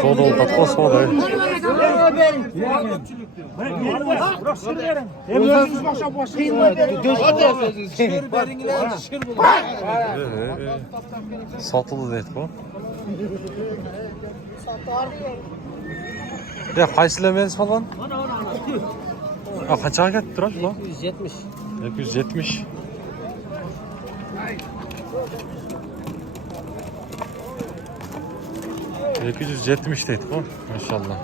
Soda oltatqa soda. Satıldı deydi bu. Ya qaysilemeniz falan? Qanchaga ketib turadi bular? 270. 270. $270 deydi bu. Maşallah.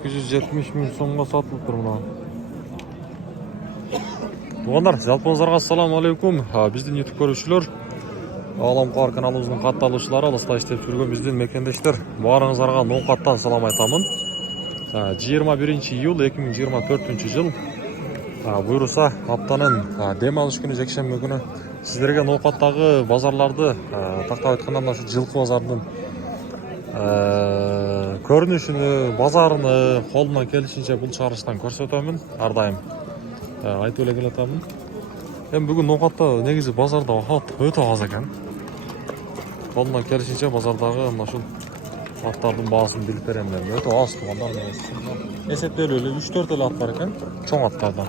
270 ming so'mga sotib tur buni. Туғандар, жалпыңызға ассаламу алейкум. Біздің YouTube көрушілер, Алам Қуар каналымыздың қатты алушылары, алыста істеп жүрген біздің мекендештер. Барыңыздарға ноқаттан салам айтамын. 21 июл 2024 жыл. Бұйырса, аптаның дем алыш күні жексенбі күні сіздерге ноқаттағы базарларды тақтап айтқаннан мына жылқы базардың көрінішіні, базарыны қолымнан келішінше бұл шығарыштан көрсетемін. Ардайым айтып өле келетамын. Бүгін ноқатта негізі базарда өте аз екен. Қолымнан келішінше базардағы машыл аттардың бағасын біліп беремін. Өте аз туғандар. Есептелі 3-4 ат бар екен, чоң аттардан.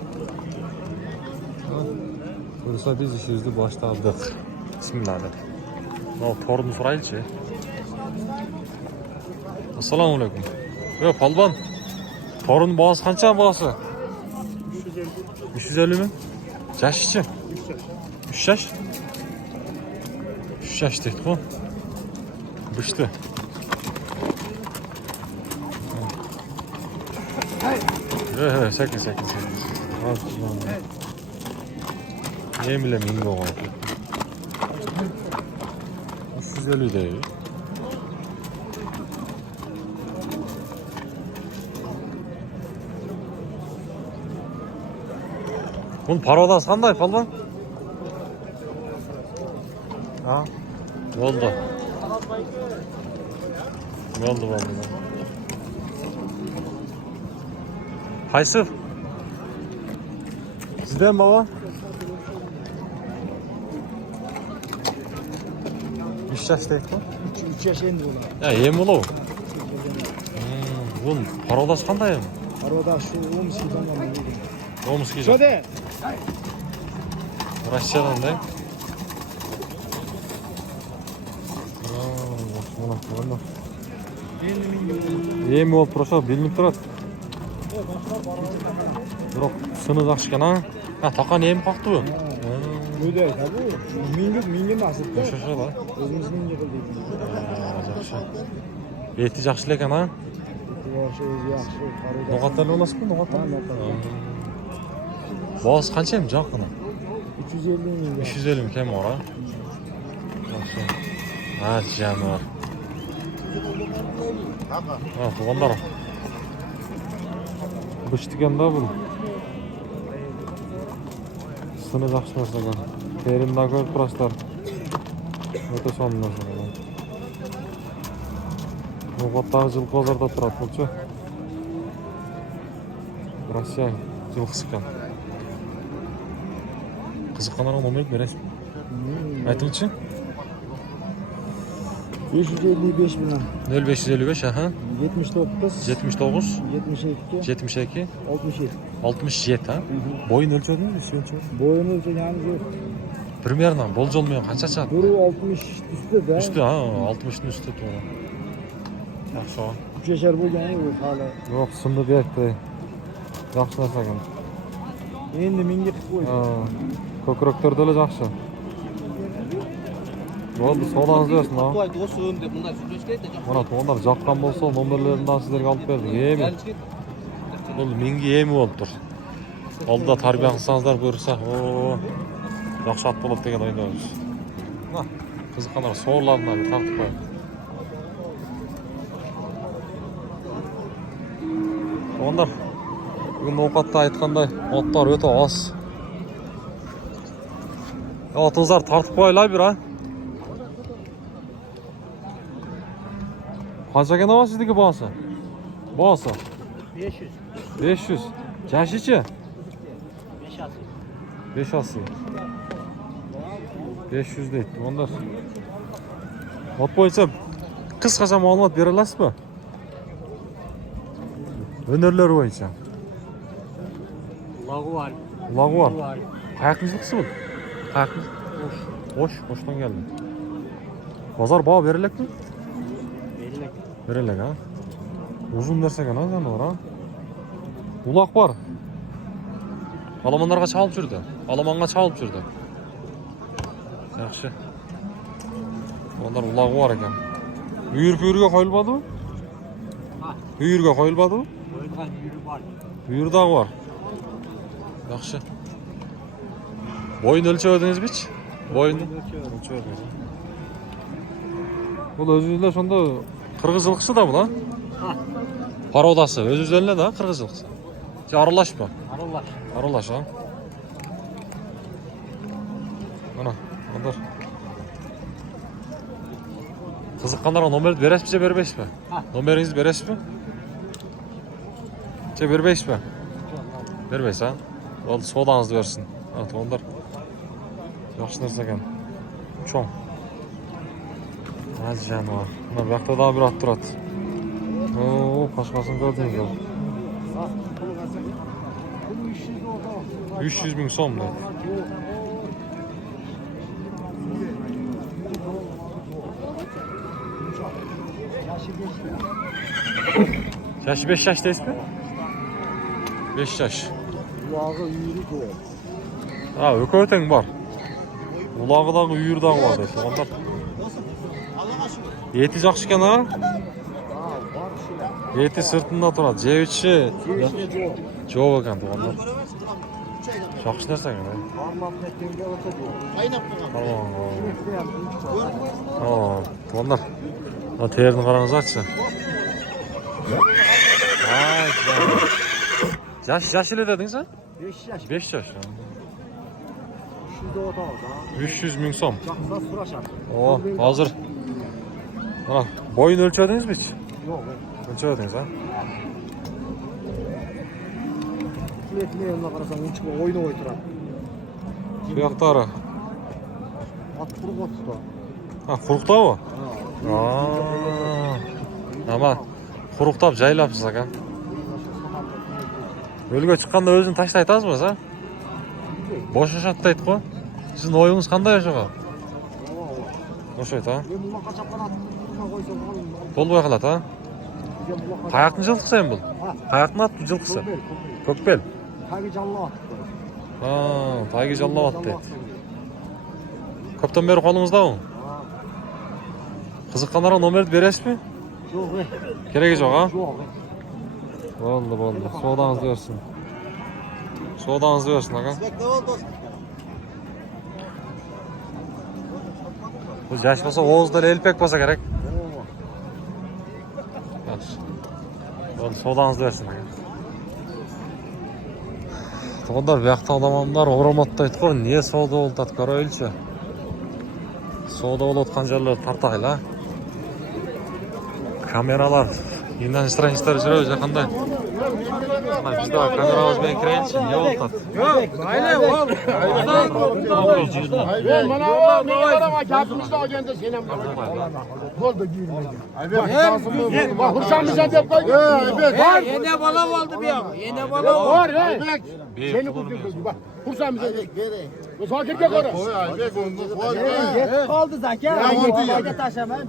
Бұйырса біз ішімізді баштадық. Бисмилlah. Торын сұрайлычы. Ассаламу алейкум. Палбан, торын бағасы қанша бағасы? 350 mi? Yaşıcı? 3 yaş? 3 yaş deydik o. Bıştı. Sekiz. Ne bileyim ingi o. 350 değil. Bunun paroda sanday falan. Oldu. Haysı? Sizden baba? 3 yaş değil mi? 3 yaş endi bu. Ya yem olu. Bunun paroda sanday mı? Paroda şu 12'den var. Omski жоқ. Şöyle. Россиядан да? Ем болып тұрса, білініп тұрады. Бірақ сыны жақшы екен, таққан ем қақты бұл. Öyle tabii. Mingi nasıl? Şaşa da. Özümüz mingi kıldı. Жақсы. Еті жақсы екен, Yaxşı. Ноқаттан оласыз ба, ноқаттан? Бағасы қанша ем жаққына? 350 min. 350 mi kemi var ha? Canı var. Tuğanlar. Bıştıken da bu. Sını жақсы нәрсеге. Терімді көріп тұрасыздар. Өте соны нәрсеге. Ноқаттағы жылқы базарда тұрады бұлчы. Россия жылқысы екен. Қызыққанарға номерді бересің. Айтыңызшы? 555 milyon. 0555 aha. 79. 79. 72. 72. 67. 67 ha. Boyun ölçürdün mü? Ölçürdün. Boyun ölçüyorsunuz yok. Примерно болжолмай қанша шығады? Duru 60 üstü de. Üstü ha, 60'ın üstü tuğla. Yaxşı o. 3 yaşar bo'lgan bu hali. Yo'q, sindi berdi. Yaxshi narsa ekan. Endi menga qilib qo'ydi. Ko'kraklarda da yaxshi. Bo'ldi, sog'lig'ingiz bo'lsin, ha. Qo'ydi, o'sin deb bundan surish kerak. Mana to'g'onlar yoqqan bo'lsa, nomerlaridan sizlarga olib berdik. Yemi. Bo'ldi, menga yemi bo'lib tur. Oldida tarbiya qilsangizlar buyursa, yaxshi at bo'ladi degan o'ydamiz. Mana qiziqqanlar so'rlardan tartib qo'ying. Onlar bugün ovqatda aytqanday otlar o'ta oz. Otыңыздар тартып qo'yinglar bir ha. Qancha ekan ava sizniki бағасы? Бағасы? 500. 500. Jashi-chi? 5 asli. 500 deydi. Onlar Ot boyunca kıskaca ma'lumot bera olasizmi? Önerileri boyunca. Lağı var. Ulağı var. Qayaqmizlikisi bu? Qayaqmiz? Qo'shdan keldim. Bozor baho berilakmi? Berilak ha. Uzun dersekan ha janivor ha. Uloq bor. Olomonlarga chalib yurdi. Olomonga chalib yurdi. Yaxshi. Onlar ulog'i bor ekan. Uyurga qo'yilmadimi? Ha. Uyurga qo'yilmadimi? Qo'yilgan yürü var. Uyurda bor. Yaxshi. Boyun o'lchavdingizmi-chi? Boyunni o'lchavdingiz. Bu o'zingizlar shunda qirg'iz yilqisi-da bu, ha? Ha. Parodasi, o'zingizlar-da qirg'iz yilqisi. Aralashma. Aralaş. Aralash, ha. Mana, bunlar. Qiziqqanlarga nomerni berasizmi, bermaysizmi? Ha. Nomeringizni berasizmi? Bermaysizmi? Bermaysiz, ha? Bo'ldi, sodangizni bersin. Ha, to'g'rilar. Yaxshi narsa ekan. Cho'ng. Ha, janivor. Mana bu yoqda da bir ot turadi. Oo, boshqasini ko'rdingizmi? Ha. Bunu 300 oldu. 300 ming so'm deydi. Yaşı 5 lira. Yaşı 5 yaş deysizmi? 5 yaş. Kulağı yürü doğru. Ha, ököteng bor. Ulog'idan uyurdan bor deysiz. Onlar. Eti yaxshi ekan, ha? Ha, var şöyle. Eti sirtida turadi. Jevchi Çeşme doğru. jo'q ekan to'g'rilar. Yaxshi narsa ekan. Parmak netinde oturuyor. Ha, to'g'rilar. Ha, terini qarangizchi. Ha, yaş ile dediniz ha? 5 yaş. 5 yaş. Şurada oturuyor da. 300 ming so'm. Çaksa suraşar. O, hazır. Mana, boyun ölçedinizmi hiç? Yok. Ölçediniz ha? Sürekli yanına karasan uçma oyunu oyturan. Bu yoqdari. At kurup oturuyor. Ha, quruqda bu? Ha. Ama quruqtab jaylabsiz aka. Yo'lga chiqqanda o'zini tashlaysiz aytasizmi, ha? Bosh yashatdi aytdi-ku. Sizning o'yingiz qanday o'shaqa? O'shaydi, ha? Ben buna kaçaptan attığına koysam oğlum. Bo'lmay qoladi, ha? Qayoqni jilqisi ham bu? Ha. Qayoqni otdi jilqisi? Köpel. Ko'kbel. Tagi canlı attı. Ha, tagi jallabotdi. Ko'pdan beri qo'lingizda u? Ha. Qiziqqanlarga nomerni berasizmi? Yok be. Keragi yo'q, ha? Yok be. Bo'ldi. Sodangizni bersin. Sodangizni bersin, aka. Bu yaş bo'lsa, og'izda elpek bo'lsa kerak. Yaxshi. Bo'ldi, sodangizni bersin, aka. To'g'rilar, bu yoqda odamlar o'ramoqda aytdi-ku, niye savdo bo'ladi, ko'raylik-chi. Savdo bo'layotgan joylar tartaylar. Kameralar, indan-instranistlar o'zi qanday? Mana bizda kameramiz bilan kiraylik, niye bo'ladi? Aynen oğlum. Bana oğlum ne arama kapımızda o gende senem. Gol da girmedi. Bak Hurşan bize de koydu. Var. Yine bala oldu bir ya. Yine bala var. Seni kurtuldu bak. Hurşan bize de. Bu sakir ke koydu. Geç kaldı zaten. Ya taşaman.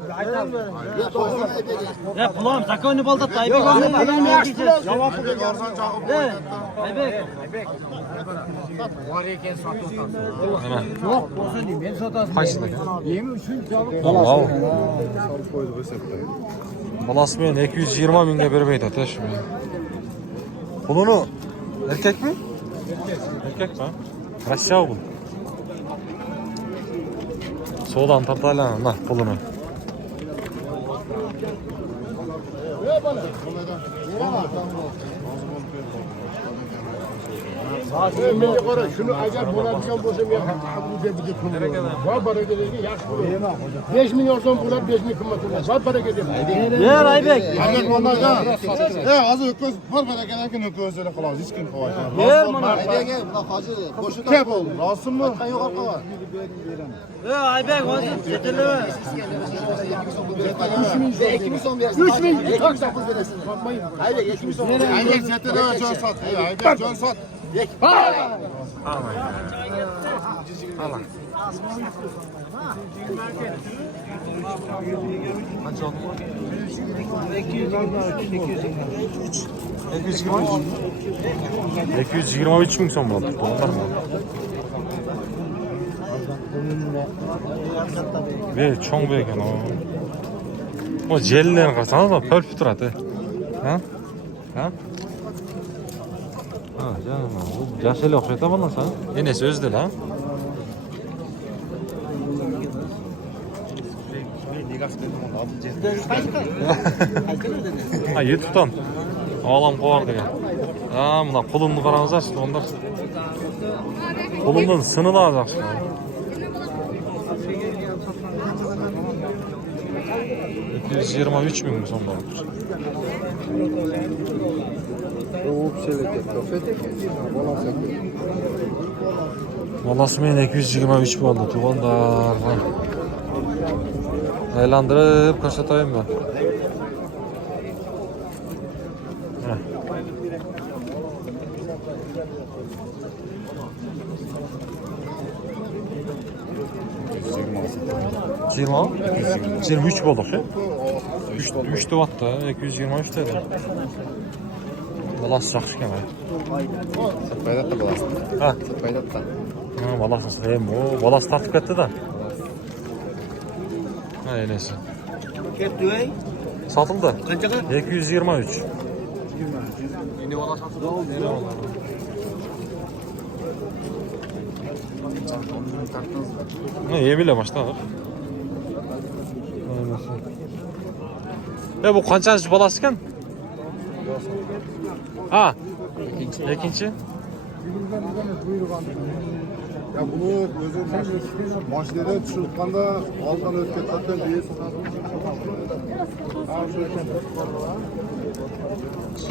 Ya kulağım zakonu balda Tayyip olmadı. Adam ne diyeceğiz? Cevap Aybek. Yok olsun diyeyim. Ben satasın. Qaysini aka? Yemin üçün canlı. Alloh. Balasi men 220 mingga bermaydi ata shu. Bunini erkakmi? Erkakmi? Rossiya bu. Sodan tartalan, mana pulini. Milli qara şunu agar bo'ladigan bo'lsa men bu debga ko'raman. Va barakaga yaxshi bo'laman. 5 milyon so'm bo'ladi, 5 ming qimmat bo'ladi. Va barakaga. Yer Aybek. Agar bo'lmagan, hozir o'tkoz bir barakadan kun o'tkazlar xolos, hech kim qo'ymaydi. Yer mana. Aydaga bunaqa hozir qo'shib kep bo'ldi. Rostmi? Yo'q orqaga. Aybek hozir yetilimi? 2 ming so'm berasiz. 3 ming. Aybek 2 ming so'm. Aybek zetada joy sot. Aybek joy sot. Aman. Qancha oldi? 223 ming so'm bo'ldi. To'g'rimi? Ve çoğun beyken o. O jellerini qarsangiz mı? Pörpü turadi. Ha? Ha? Ha, canım. Bu yaşayla o'xshaydi bundan sana. Enesi o'zida la. Ha, YouTube'dan. Olam qo'yar degan. Ha, buna qo'limni qarangizlar, onlar. Qo'limdan sınılar yaxshi. 223 ming so'm bo'libdi. Bolasi men 223 bo'ldi, tuğanlar. Aylantirib ko'rsatayim ben. Ciro? 23 bulduk ya. 3 watt da 223 dedi. Balası yaxşı kemer. Satmayda da balası. Ha, Satmayda da. ha balası hem o balası tartib ketdi da. Ha, enesi. Ketdi. Satıldı. Qanchaga? 223. Yine valla satıldı. Ne yemiyle başladık. Ya bu kaçıncı balası iken? Ha. İkinci. Ya bunu özür maşinede çıkıpkanda aldan ötüp zaten değil.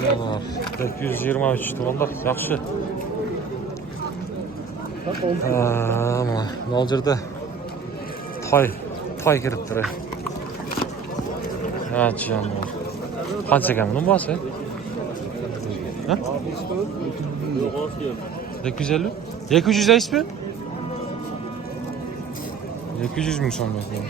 Canlar. 223 to'g'onlar yaxshi. Ama ne olacakdı? Tay kiribdir. Ha, canlar. Qancha ekan bunun bahsi? Ha? 250? 200 mi? 200 ming so'm bekliyor.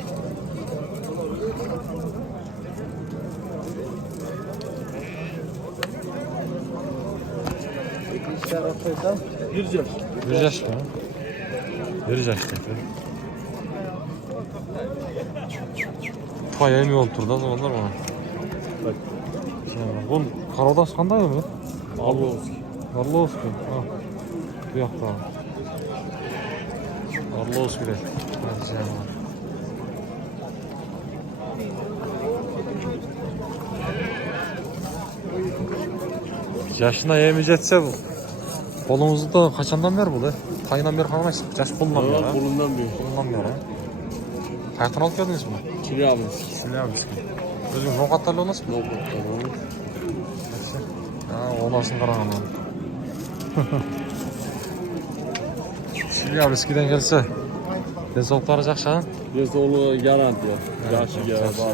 Vereceğiz mi? Vereceğiz dedi. Pay elmi olturdu o zamanlar bana. Bu Karadas qanday mı? Arlovski. Ha. Bu yoqda. Arlovski de. Yaşına yemeyecekse kolumuzda kaçandan beri bu da? Tayından beri kalmayız. Yaş kolundan beri ha? Kolundan bir. Kolundan beri ha? Kayaktan alıp geldiniz mi? Çilyabız. Silyabız ki. Özüm nokatlarla nasıl mı? Ha, olasın karan ama. Silyabız giden gelse. Densoğukları жақсы ha? Densoğluğu garantiya. Yaşıga var.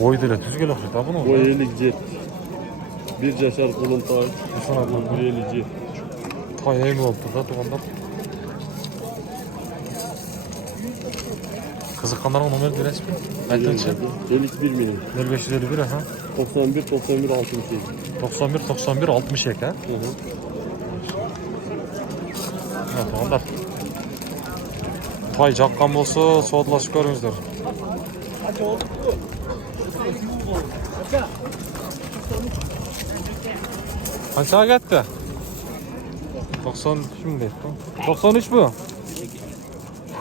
Boyu dile tüz gel okşaydı ha bunu. O 57. Bir yaşar kolun tay. Bir 57. Tay eğimi oldu da doğanlar. Kızıkkanların numara diresi mi? Aytınca. 51 milim. 1551 ha? 91 91 67. 91 62 ha? Ha, doğanlar. Tay жаққан болса, соғдылашып көріңіздер. Қаншаға кетті? 93 mi deydi? 93 bu?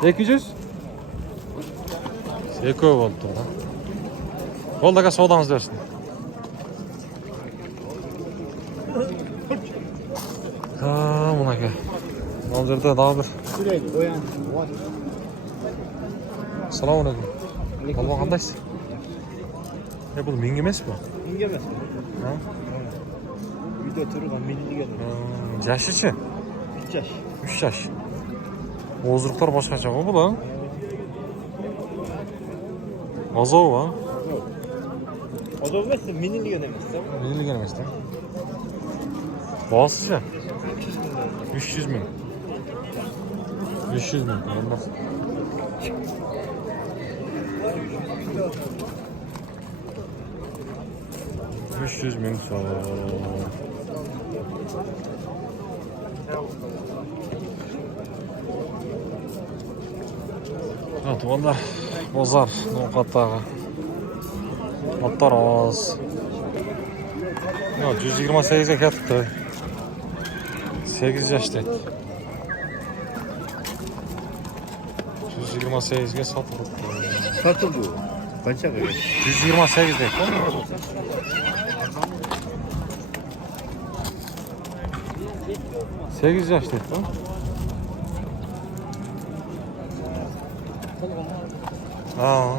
200? Eko'ya oldu da. Oldaga soğudanız versin. Ha, bunaka. Al yerda daha bir. Assalomu alaykum. Balbon qandaysiz? Bu menga emasmi? Menga emas. Ha? Uyda turgan menga. Yashi-chi? 3 yosh. 3 yosh. Ozurqlar boshqacha-ku bular. Azov ha? Ozov emas, menga emas. Menga emas-da. Bahası-chi? 300 ming. 500 ming. Bo'lmaz. $300 ming so'm. Ha, tuğanlar bozar ovqatdagi. Otlar oz. Ya 128 ga ketibdi. 8 yoshda. 128 ga sotildi. Satıldı. Qancha qilgan? 128 deydi. 8 yosh deydi. Ha.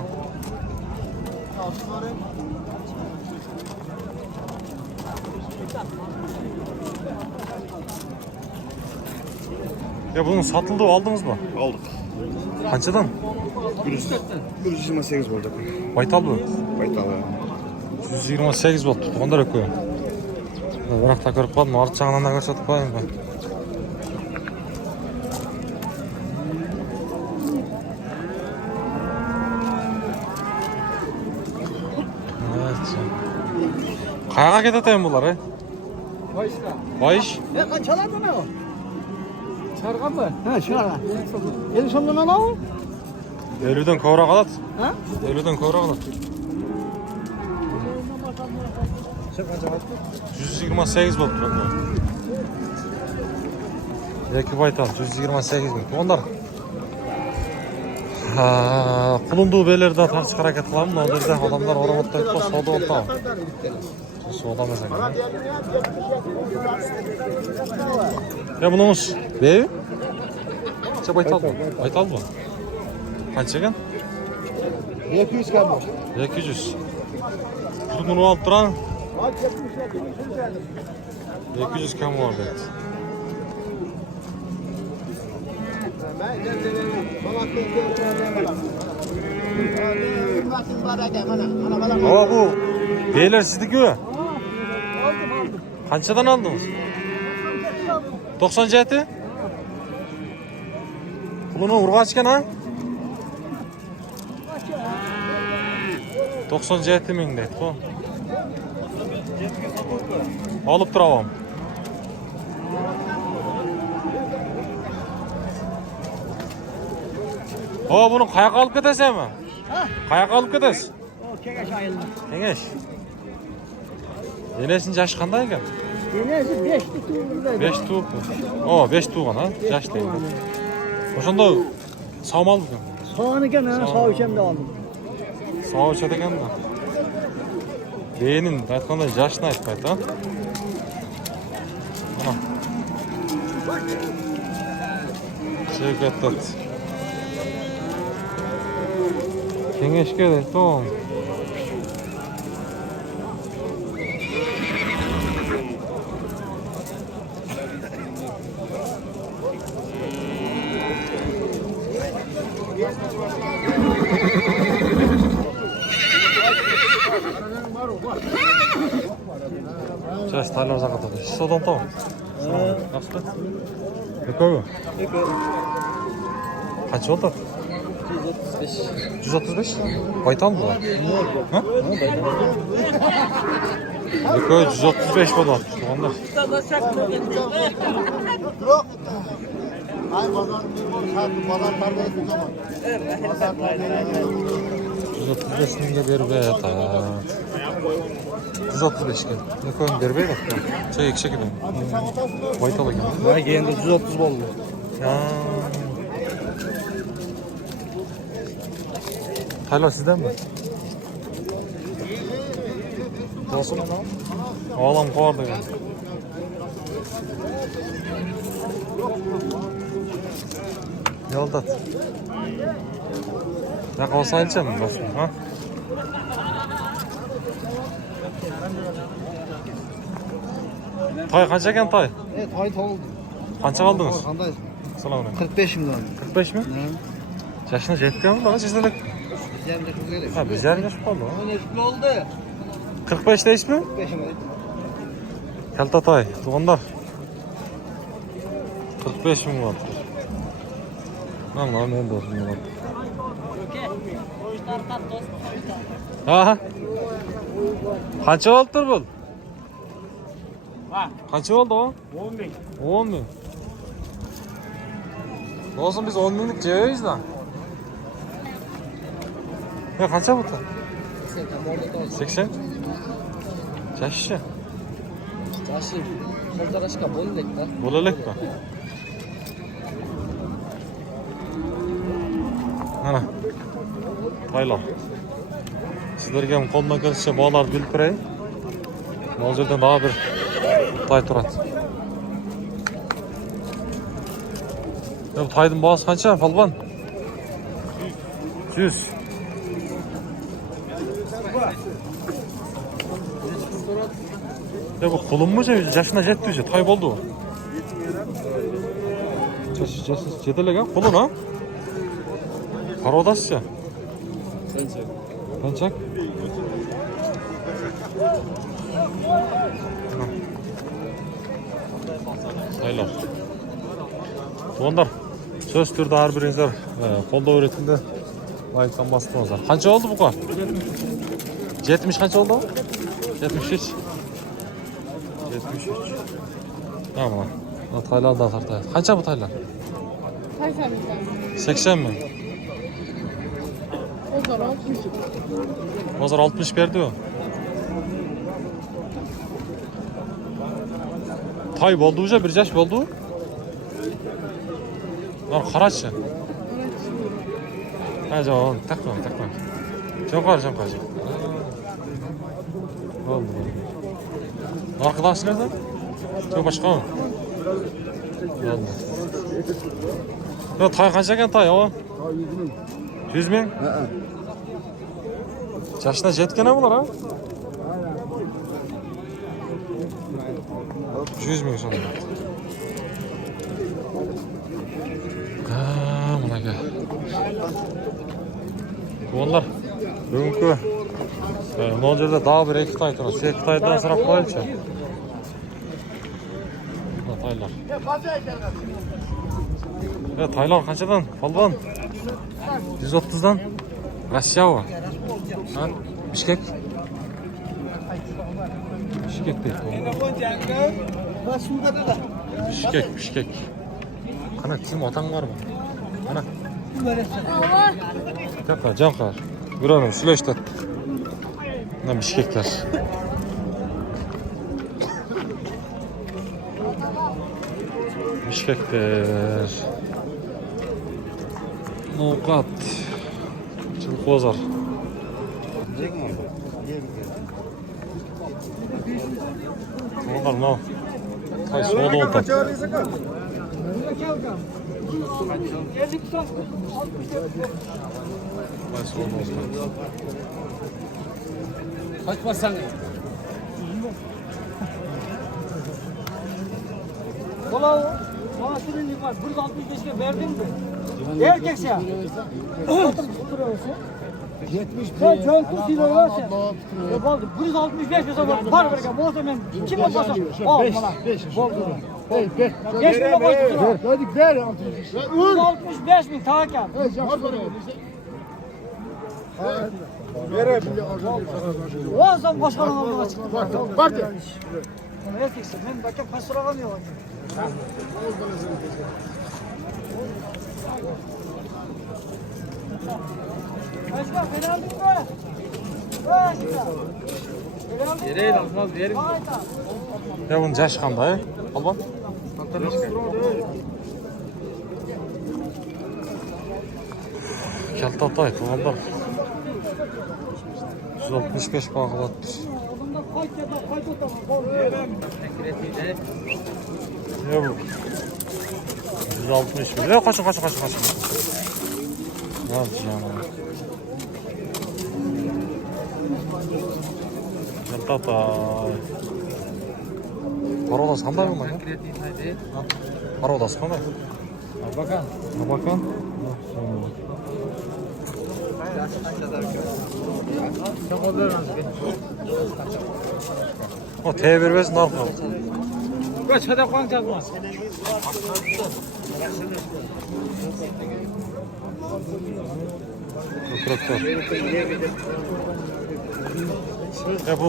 Ya bunun satıldı aldınız mı? Aldık. Kaçadan? 128 olacak. Baytal mı? Baytalı. 128 oldu. Ondan öküyor. Bırak da görüp kaldım. Artık çağından da görsedik koyayım ben. Evet. Kayağa keteyim bunlar he? Bayış. Ne kaçaladın o? Çargan mı? Ha, çargan. Yeni sondan ana o? Ölüden kovra kalat. Ha? Ölüden kovra kalat. 128 oldu. Yeki baytal 128 bin. Onlar kulunduğu belirden tartışık hareket kılamın. O derdi adamlar oramatda etme soda oldu. Soda mesela. Ya bunumuz beyi? İşte baytal mı? Baytal mı? Kaç çeken? 200 kalmış. 200. Bunu alıp duran 200 kam var dedi. Ama bu beyler sizdeki mi? Kaçadan aldınız? 97? Bunu urgaçken ha? 97 ming deydi bu. Alıp duravam. O bunu kayağa alıp ketesen mi? Kayağa alıp ketesiz? O kengeş ayıldı. Kengeş. Enesinin yaşı qanday ekan? Enesi 5'lik tuğurdaydı. 5 tuğup. O 5 tuğgan ha? Yaş değil. Oşonda sağmal mıkan? Sağını gene sağ içemde aldım. Sağ uçat ekan da. Beynin aytqanda yaşını aytpayt ha? Ana. Şevkattat. Kengeşke de tamam. Сейчас стали закатывать. Содан там. Nasıl? Eko mu? Eko. Kaç oldu? 135. Baytal mı var? Ha? Eko 135 falan. Onlar. Ay pazar pazarlarda zaman. 135 mingga berib beradi. 135 ga. Ne koyun bermeydi. Şey ekşek gibi. Baytal ekan. Ben geldi 130 oldu. Ya. Hala sizden mi? Olsun mu? Oğlum kovardı ya. Yolda. Ne kalsa alacağım dostum ha? Tay kaça eken tay? Evet, hayt oldu. Kaça kaldınız? Kandayız. Selamünaleyküm. 45 milyon. 45 mi? Yaşına жеткен mi lan sizler? Bizlerinde çok gerek. Ha bizler yaş kaldı. 13 oldu. 45 deyiş mi? 45 milyon. Kaltatay, tuğanlar. 45 mi var? Lan lan ben de olsun var. Ha? Kaça oldu bu? Kaça oldu o? 10 bin. 10 bin. Olsun biz 10 binlik ceviz da. Ya kaça bu da? 80? Çeşişe. Taşı. Sözler aşka bol lekta. Bolalek mi? Ana. Taylar. Sizlerge қолымнан келсе балаларды біліп берейін. Ол жерден daha bir tay тұрады. Bu taydың бағасы қанша, Палбан? 100. Bu kulun mu? Yaşına jetti. Tay oldu o. Жетелеген kulun ha? Parodasya. Pençek. Saylar. Tuğanlar. Söz türde her birinizler kolda öğretimde like'tan bastınızlar. Kaça oldu bu kadar? 70 kaç oldu? 73. 73. Tamam. Taylar da tartay. Kaça bu taylar? 80 mi? Ozar 60 verdi o. Tay oldu uca bir yaş oldu. Var karaçı. Ha canım takma. Çok var. Oldu. Arkadaş nerede? Çok başka mı? Oldu. Ya tay kaç eken tay o? 100 bin? Yaşına jetkene bular ha? 100 bin sonunda. Buna gel. Onlar bugünkü Nolcer'de daha bir iki tay turun. Sek taydan sıra koyalım. Taylar. Ya Taylar kaçadan? Falban. 130'dan. Rusya var. Ha? Bişkek. Bişkek değil. Bişkek. Kana kim atan var mı? Kana. Taka, cankar. Buranın Süleş'te. Ne bişkekler. Bişkekler. Nokat. Çılkozar. Onlar ne? Tay soğudu oldu. Tay soğudu oldu. Kaç basan? Valla bana senin var. 165'e verdin mi? Erkek ya. 70 ben çöntü kilo varsa yok oldu 165 mesela var verken bu zaman kim olmasa al bana 5 oldu 5 lira koyduk hadi ver 165 bin takan o zaman başkanın olduğuna çıktı bak erkeksin ben bakayım kaç lira kalmıyor Başka beni aldın mı? Nereye almaz verin. Ya bunun yaş qanday? Alban? Kaltatay, tuğanlar. 165 bağılattır. Ya bu. 361. Ya kaçın. Ne yapacağım onu? Tatay. Parodas qanday bo'lmaydi? Parodas qanday? Bakan. O teye vermesin narxı. Kaçada koyun çalmaz. Traktör. Ya bu.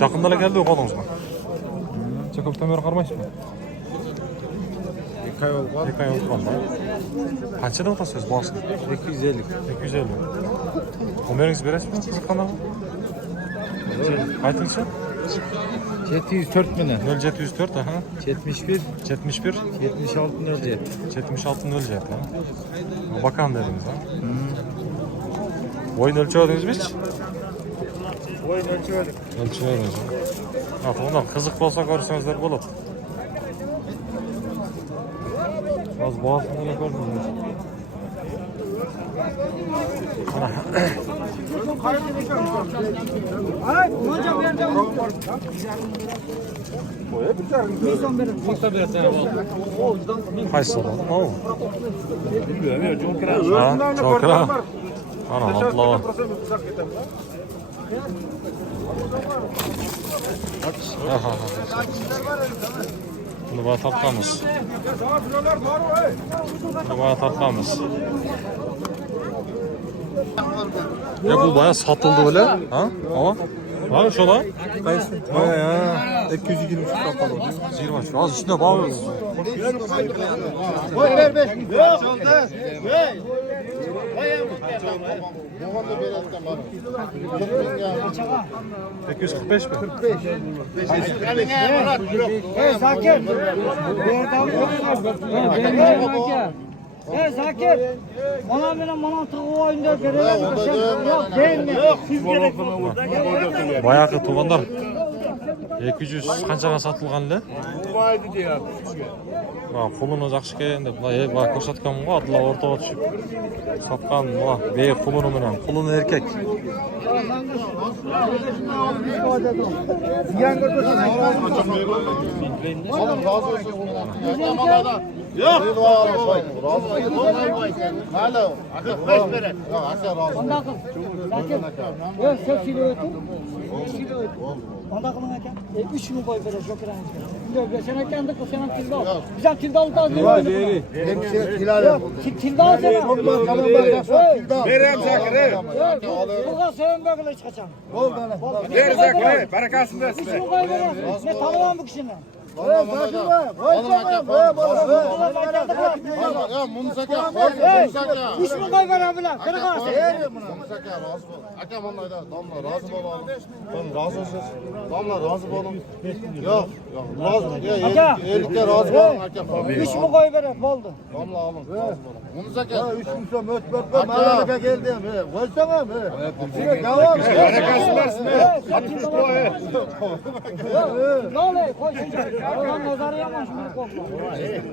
Жақында эле келди окудуңузбу? Çok köpten beri karmaysın mı? 2 ay oldu. 2 ay oldu kaldı. Kaçıda otasınız bu aslında? 250. 250. Ömeriniz beresiz mi? Kızıkkanda mı? Aytınçı? 704 mene. 0704 aha. 71 71 76 07. 76 07 ha. Bakan dediniz ha. Boyun ölçüyordunuz mu hiç? Oyun ölçüyorduk. Ölçüyordunuz ha. Ha, onlar kızık olsa görürseniz bulup. Az boğazını öyle gördünüz. Ay, hocam verdim. Qaysi olan? O. Ha, çok kira. Ana, atlava. Bunu bana tapqamiz. Ya bu bayağı satıldı öyle. Ha? Ama? Ha şola? Qaysi? Ya 220 satalım. 20 şu az üstüne bağlı. Ver 5 bin. Yok. Hey. Boğanda beretten var. 245 mi? Hey Zakir. Hey Zakir. Bana benim mantığı oyunda görelim. Yok değil mi? Siz gerek. Bayağı tuğanlar. 200 qanchaga satılgan эле? Olmaydı diyor. Qulunu жақсы ekan deb, bana ko'rsatganman-ku, atlar o'rtaga tushib. Satgan, bey quluni bilan, quluni erkak. Oğlum razı olsun. Yok. Alo. 45 lira. Ya aka razı. Onda kıl. Zakir. Yok sen kilo ötün. Kilo ötün. Onda kılın eken. 3 mü koy böyle çok önemli. Yok sen eken de kıl sen kilde al. Güzel kilde al da. Değeri. Ben bir şey kilal. Kilde al sen. Tamam bak. Verem Zakir. Burada sen böyle çıkacaksın. Ver Zakir. Barakasın da 3 size. mü koy böyle. Ne tanımam bu kişinin. Oğlum ya Munsaka. Munsaka. 3 mü koy böyle bile. Kırık ağası. Munsaka razı ol. Aka vallahi da damla razı olalım. Oğlum razı olsun. Damla razı olalım. Yok. Razı. Ya ellikte razı olun aka. 3 mü koy böyle. Oldu. Damla alın. Razı olun. Munsaka. 3 gün möt mahalleye geldim. Koysana mı? Devam. Barakasın da size. Ne oluyor? Koy şimdi. Allah'ın nazarı yaman şimdi kokla.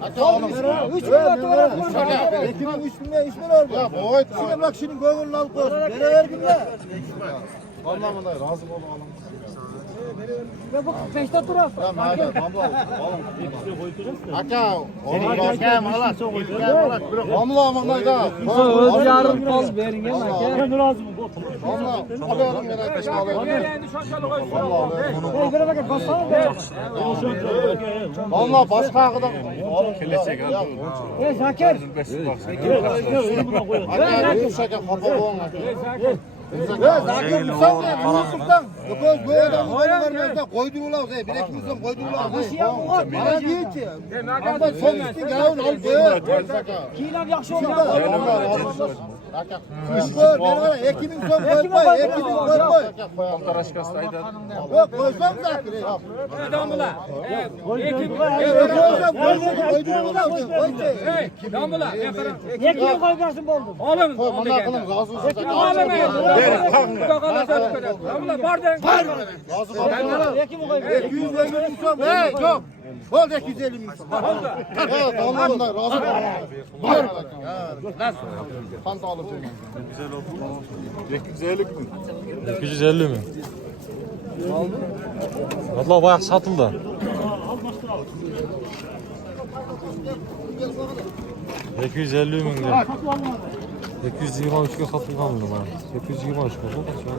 Aka alın. 3 milyon olarak koy. Ekibin 3 bin oldu. Ya boyut. Şimdi bak şimdi gönlünü al koysun. Nereye ver günler? Anlamında razı olalım. Ve bu 5'te durar. Ya madem damla alın. Aka. Oğlum Hakem Allah soğuk. damla amına da. Öz yarın kol verin ya. Ben lazım. Damla. Alıyorum merak etme alıyorum. Böyle bakın basana be. Damla başka akıdan. Zakir. Aka Munsaka kafa boğun. Zakir sen ne? Musluktan. Göz böyle vermezden koydurular. Bir ekimizden koydurular. Nasıl ya bu kadar? Bana değil ki. Ama sen istin yavun al. Kilam yakşı oldu. Damla razı olsun. Aka. Ekimin son koy koy. Ekimin koy koy. Yok koysam Zakir. Yekin koy versin boldu. Bana kılın razı olsun. Yekin koy. 200 son. Çok. Oldu 250 bin son. Evet, damlarında razı olun. Var. Nasıl? Fanta alacağım. 250 bin. 250 mi? Vallahi bayağı satıldı. $250 bin lira. 223'e satılgan mı bana? 223 oldu kaç ya?